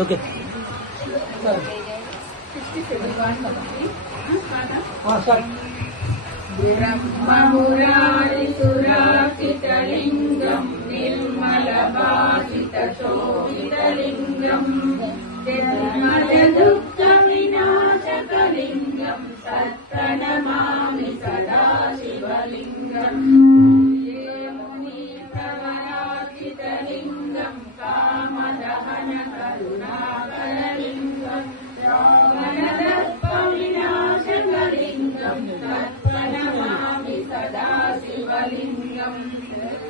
Okay सर ब्रह्ममुरारिसुरार्चितलिङ्गम् निर्मलभासितशोभितलिङ्गम् जन्मजदुःखविनाशकलिङ्गम् तत्प्रणमामि सदा शिवलिङ्गम् मुनिप्रवरार्चितलिङ्गम् कामदहनकरुणाकरलिङ्गम् रावणदर्पविनाशकलिङ्गम् तत्प्रणमामि सदा शिवलिङ्गम्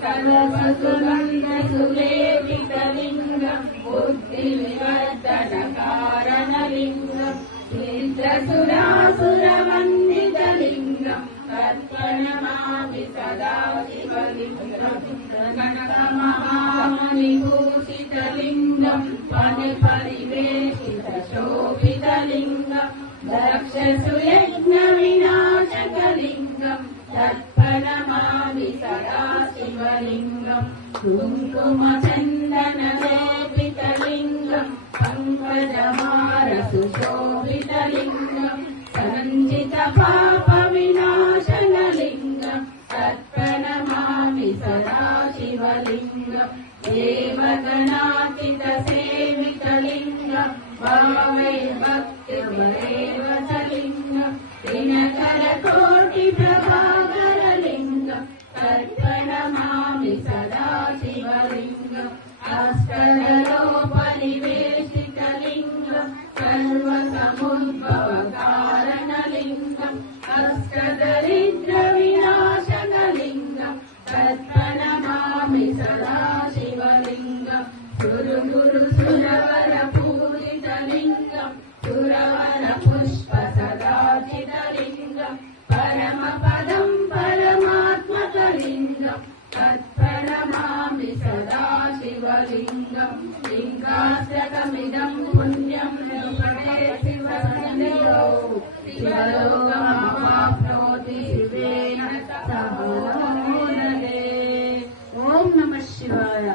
सर्वसुगन्धसुलेपितलिङ्गम् बुद्धिविवर्धनकारणलिङ्गम् चित्रसुरासुरवन्दितलिङ्गम् तत्प्रणमामि सदा शिवलिङ्गम् कनकमहामणिभूषितलिङ्गम् फणिपरिवेशितशोभितलिङ्गम् दक्षसुयज्ञविनाशकलिङ्गम् तत्प्रणमामि सदा शिवलिङ्गम् कुङ्कुमचन्दनलेपितलिङ्गम् पङ्कजहारसुशोभितलिङ्गम् सञ्चितपापविनाशनलिङ्गम् तत्प्रणमामि सदा शिवलिङ्गम् देवगणार्चितसेवितलिङ्गम् भावैर्भक्तिविरेवचलिङ्गम् दिनकरकोटिप्रभाकरलिङ्गम् तत्प्रणमामि सदा शिवलिङ्गम् अष्टदलोपनिवेशितलिङ्गम् सर्वसमुद्भवकारणलिङ्गम् अष्टदरिद्रविनाशकलिङ्गम् तत्प्रणमामि सदा शिवलिङ्गम् सुरवरपूजितलिङ्गम् सुरवरपुष्पसदाचितलिङ्गम् परमपदम् परमात्मकलिङ्गम् तत्प्रणमामि सदा शिवलिङ्गम् लिङ्गाश्रकमिदम् पुण्यम् निपटे शिवसन्निधौ शिवलोकमवाप्नोति शिवेन सह नमो नमः। ओम नमः शिवाय।